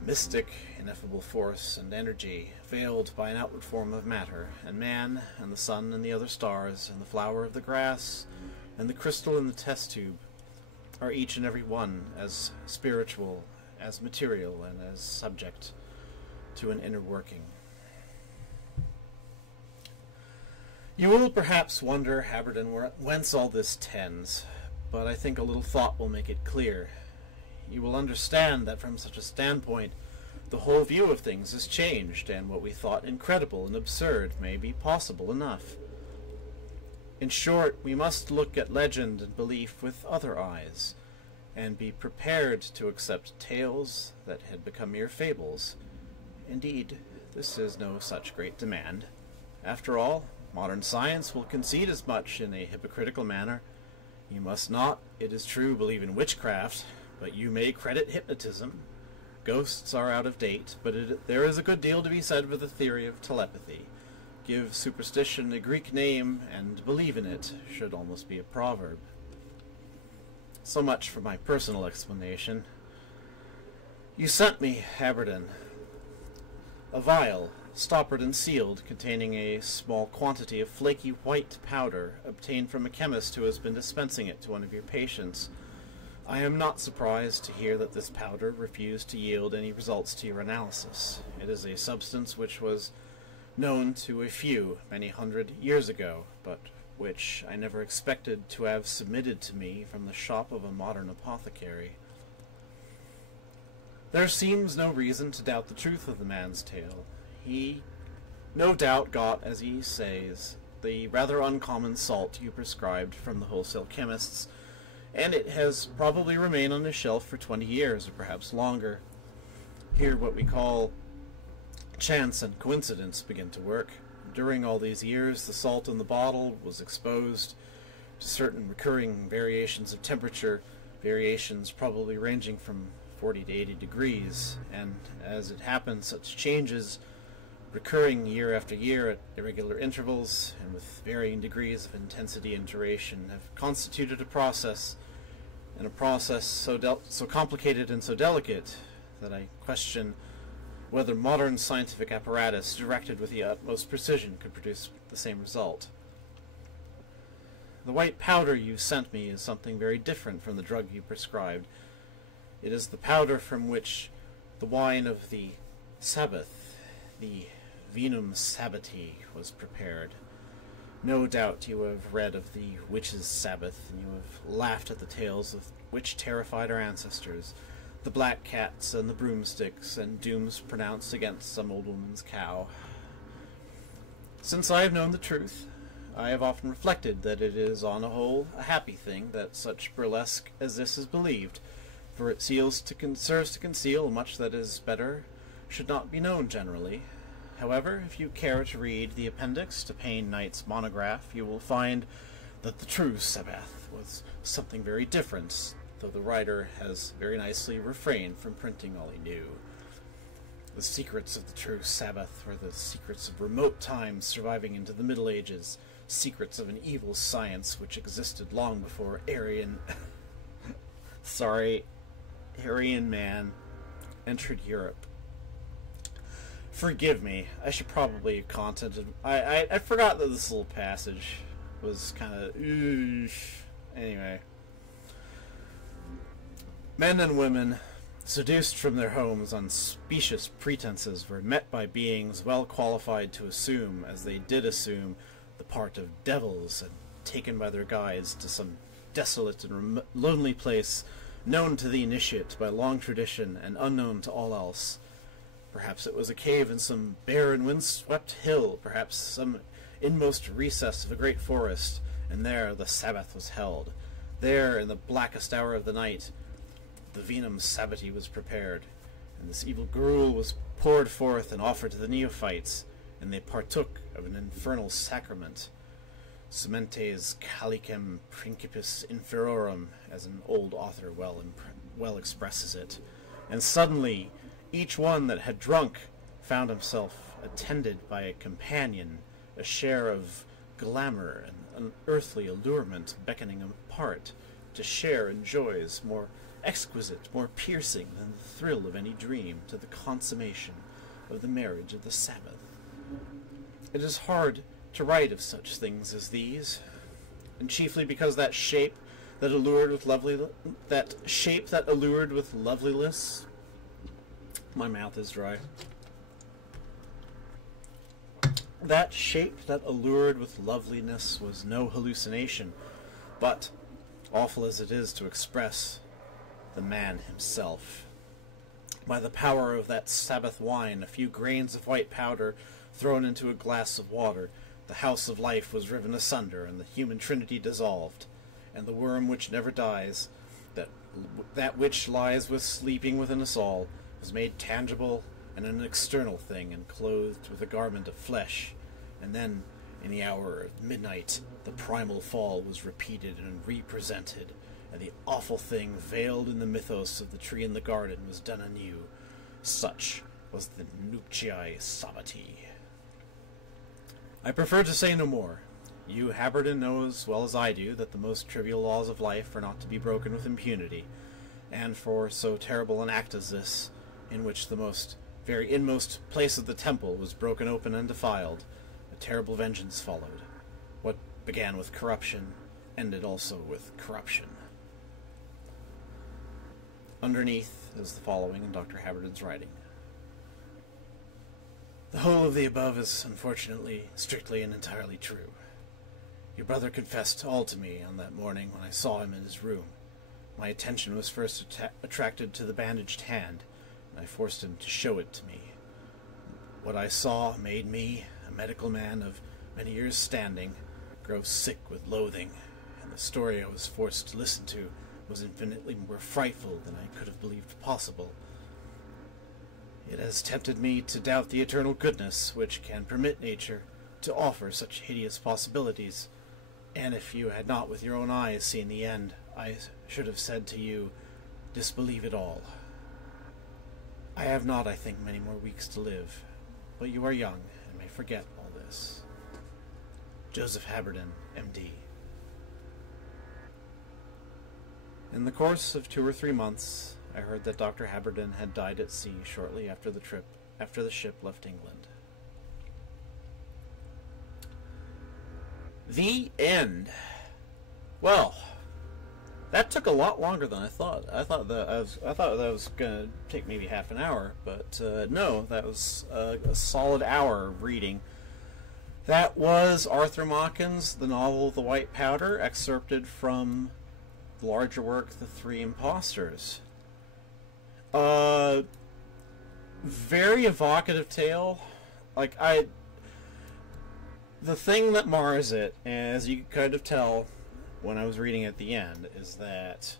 a mystic, ineffable force and energy, veiled by an outward form of matter, and man, and the sun, and the other stars, and the flower of the grass, and the crystal in the test tube, are each and every one as spiritual, as material, and as subject to an inner working. You will perhaps wonder, Haberden, whence all this tends, but I think a little thought will make it clear. You will understand that from such a standpoint the whole view of things is changed, and what we thought incredible and absurd may be possible enough. In short, we must look at legend and belief with other eyes, and be prepared to accept tales that had become mere fables. Indeed, this is no such great demand. After all, modern science will concede as much in a hypocritical manner. You must not, it is true, believe in witchcraft, but you may credit hypnotism. Ghosts are out of date, but there is a good deal to be said for the theory of telepathy. Give superstition a Greek name, and believe in it should almost be a proverb. So much for my personal explanation. You sent me, Aberdeen, a vial, stoppered and sealed, containing a small quantity of flaky white powder, obtained from a chemist who has been dispensing it to one of your patients. I am not surprised to hear that this powder refused to yield any results to your analysis. It is a substance which was known to a few many hundred years ago, but which I never expected to have submitted to me from the shop of a modern apothecary. There seems no reason to doubt the truth of the man's tale. He no doubt got, as he says, the rather uncommon salt you prescribed from the wholesale chemists, and it has probably remained on his shelf for 20 years, or perhaps longer. Here what we call chance and coincidence begin to work. During all these years, the salt in the bottle was exposed to certain recurring variations of temperature, variations probably ranging from 40 to 80 degrees, and as it happens, such changes, recurring year after year at irregular intervals and with varying degrees of intensity and duration, have constituted a process so complicated and so delicate that I question whether modern scientific apparatus directed with the utmost precision could produce the same result. The white powder you sent me is something very different from the drug you prescribed. It is the powder from which the wine of the Sabbath, the Vinum Sabbati, was prepared. No doubt you have read of the witches' Sabbath, and you have laughed at the tales of which terrified our ancestors, the black cats and the broomsticks, and dooms pronounced against some old woman's cow. Since I have known the truth, I have often reflected that it is, on a whole, a happy thing that such burlesque as this is believed, for it serves to conceal much that is better should not be known generally. However, if you care to read the appendix to Payne Knight's monograph, you will find that the true Sabbath was something very different, though the writer has very nicely refrained from printing all he knew. The secrets of the true Sabbath were the secrets of remote times surviving into the Middle Ages, secrets of an evil science which existed long before Aryan man entered Europe. Forgive me, I should probably have contented. I forgot that this little passage was kind of anyway. Men and women, seduced from their homes on specious pretenses, were met by beings well qualified to assume, as they did assume, the part of devils, and taken by their guides to some desolate and lonely place, known to the initiate by long tradition and unknown to all else. Perhaps it was a cave in some bare and wind-swept hill, perhaps some inmost recess of a great forest, and there the Sabbath was held. There, in the blackest hour of the night, the Vinum Sabbati was prepared, and this evil gruel was poured forth and offered to the neophytes, and they partook of an infernal sacrament. Sementes calicem principis inferorum, as an old author well expresses it. And suddenly, each one that had drunk found himself attended by a companion, a share of glamour and an earthly allurement beckoning him apart to share in joys more exquisite, more piercing than the thrill of any dream, to the consummation of the marriage of the Sabbath. It is hard to write of such things as these, and chiefly because that shape that allured with loveliness. My mouth is dry. That shape that allured with loveliness was no hallucination, but, awful as it is to express, the man himself. By the power of that Sabbath wine, a few grains of white powder thrown into a glass of water, The house of life was riven asunder, and the human trinity dissolved, and the worm which never dies, that which lies with sleeping within us all, was made tangible and an external thing, and clothed with a garment of flesh. And then, in the hour of midnight, the primal fall was repeated and represented, and the awful thing veiled in the mythos of the tree in the garden was done anew. Such was the Nuptiae Sabbati. I prefer to say no more. You, Haberden, know as well as I do that the most trivial laws of life are not to be broken with impunity, and for so terrible an act as this, in which the very inmost place of the temple was broken open and defiled, a terrible vengeance followed. What began with corruption ended also with corruption. Underneath is the following in Dr. Haberden's writing. The whole of the above is, unfortunately, strictly and entirely true. Your brother confessed all to me on that morning when I saw him in his room. My attention was first attracted to the bandaged hand, and I forced him to show it to me. What I saw made me, a medical man of many years' standing, grow sick with loathing, and the story I was forced to listen to was infinitely more frightful than I could have believed possible. It has tempted me to doubt the eternal goodness which can permit nature to offer such hideous possibilities, and if you had not with your own eyes seen the end, I should have said to you, disbelieve it all. I have not, I think, many more weeks to live, but you are young and may forget all this. Joseph Haberden, M.D. In the course of 2 or 3 months, I heard that Dr. Haberden had died at sea shortly after the ship left England. The end. Well, that took a lot longer than I thought. I thought that was gonna take maybe half an hour, but no, that was a solid hour of reading. That was Arthur Machen's The Novel of the White Powder, excerpted from the larger work, The Three Impostors. Very evocative tale. The thing that mars it, as you could kind of tell when I was reading at the end, is that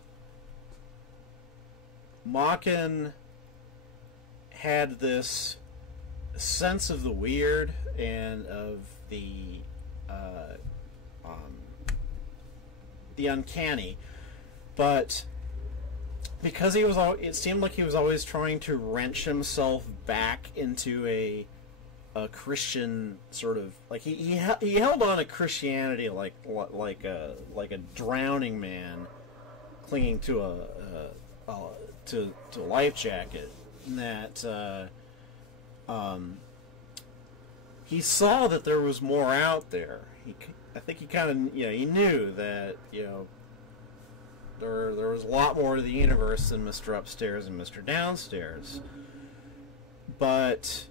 Machen had this sense of the weird and of the uncanny, but because it seemed like he was always trying to wrench himself back into a Christian sort of, like he held on to Christianity like a drowning man clinging to a life jacket. And that he saw that there was more out there. I think he kind of he knew that there was a lot more to the universe than Mr. Upstairs and Mr. Downstairs, but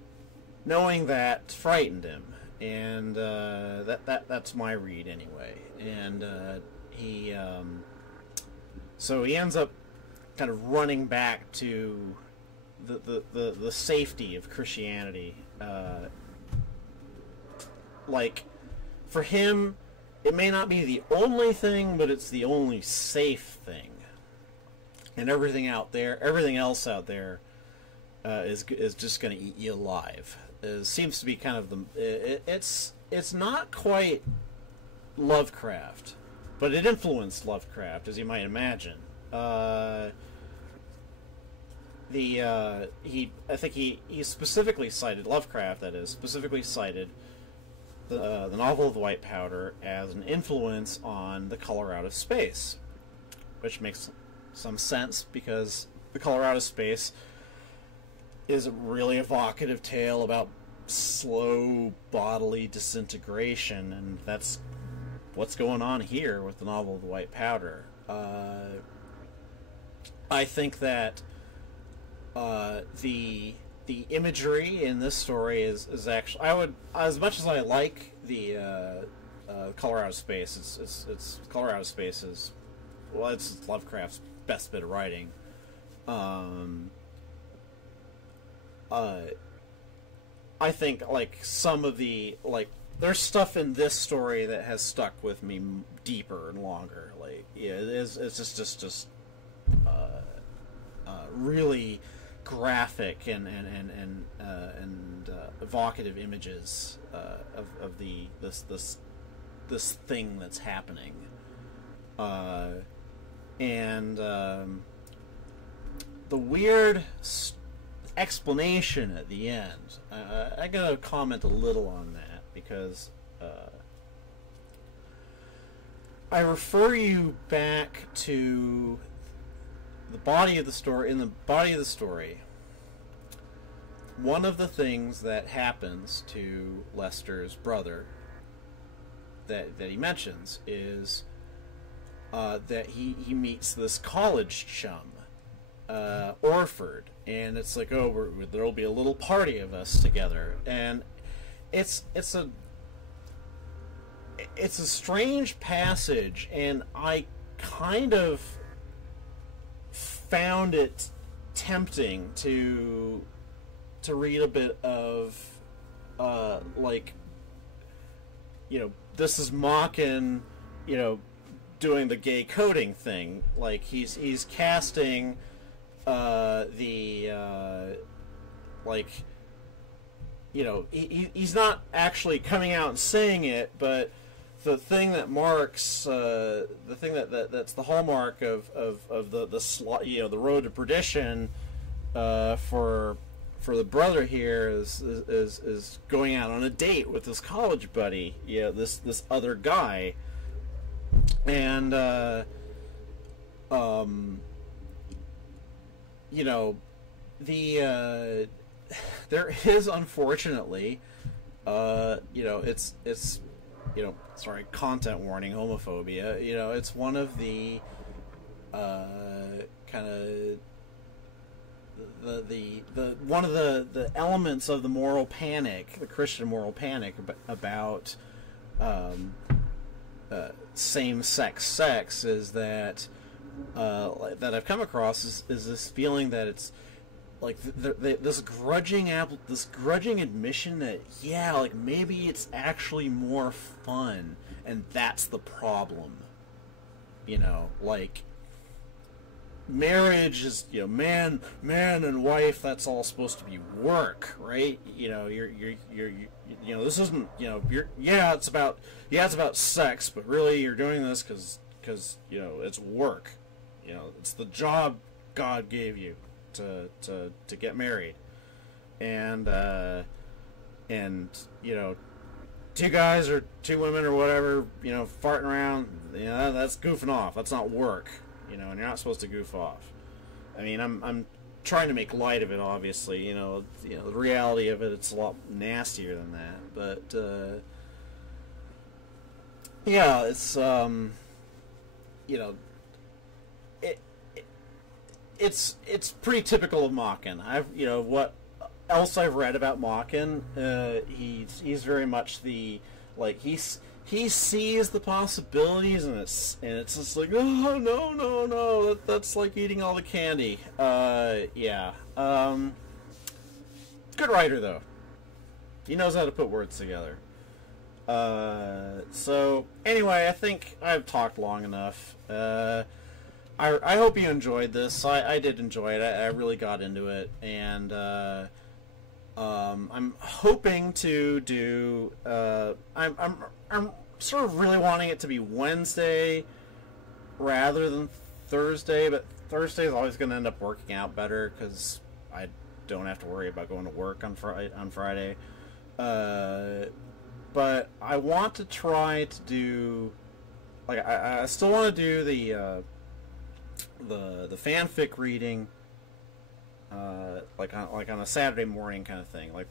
knowing that frightened him, and that's my read anyway. And so he ends up kind of running back to the safety of Christianity. Like, for him, it may not be the only thing, but it's the only safe thing. And everything else out there is just going to eat you alive. It seems to be kind of it's not quite Lovecraft, but it influenced Lovecraft, as you might imagine. I think he specifically cited Lovecraft. That is, specifically cited the novel of the White Powder as an influence on The Color Out of Space, which makes some sense because The Color Out of Space is a really evocative tale about slow bodily disintegration, and that's what's going on here with the novel of the White Powder. I think that the imagery in this story is actually, I would, as much as I like the Color Out of Space, it's Color Out of Space is, well, it's Lovecraft's best bit of writing. I think, like, some of the, like, there's stuff in this story that has stuck with me deeper and longer. Like, yeah, it's just really graphic and evocative images of this thing that's happening, and the weird explanation at the end. I gotta comment a little on that because I refer you back to the body of the story. In the body of the story, one of the things that happens to Lester's brother that he mentions is that he meets this college chum, Orford, and it's like, oh, there'll be a little party of us together, and it's a strange passage, and I kind of found it tempting to read a bit of like, you know, this is Machen, you know, doing the gay coding thing. Like, he's casting like, you know, he's not actually coming out and saying it, but the thing that marks the thing that's the hallmark of the you know, the road to perdition for the brother here is going out on a date with his college buddy, you know, this other guy, and you know, there is, unfortunately, you know, it's you know, sorry, content warning, homophobia. You know, it's one of the kind of one of the elements of the moral panic, the Christian moral panic about same-sex sex, is that I've come across is this feeling that it's like this grudging admission that, yeah, like, maybe it's actually more fun, and that's the problem. You know, like, marriage is, you know, man and wife, that's all supposed to be work, right? You know, you're you know, this isn't, you know, it's about sex, but really you're doing this because you know, it's work. You know, it's the job God gave you to get married, and you know, two guys or two women or whatever, you know, farting around, you know, that's goofing off. That's not work, you know, and you're not supposed to goof off. I mean, I'm trying to make light of it, obviously, you know, the reality of it, it's a lot nastier than that, but yeah, it's you know, it's pretty typical of Machen. You know, what else I've read about Machen, he's very much the, like, he sees the possibilities, and it's just like, oh, no, that's like eating all the candy. Yeah. Good writer, though. He knows how to put words together. So anyway, I think I've talked long enough. I hope you enjoyed this. I did enjoy it. I really got into it, and I'm hoping to do. I'm sort of really wanting it to be Wednesday rather than Thursday, but Thursday is always going to end up working out better because I don't have to worry about going to work on Friday. But I want to try to do, like, I still want to do the fanfic reading, like on a Saturday morning kind of thing, like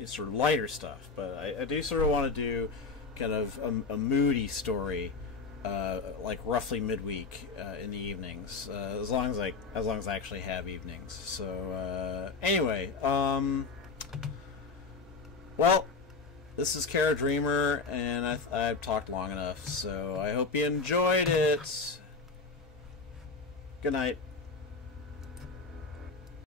it's sort of lighter stuff. But I do sort of want to do kind of a moody story, like roughly midweek in the evenings, as long as I actually have evenings. So anyway, well, this is Kara Dreamer, and I've talked long enough. So I hope you enjoyed it. Good night.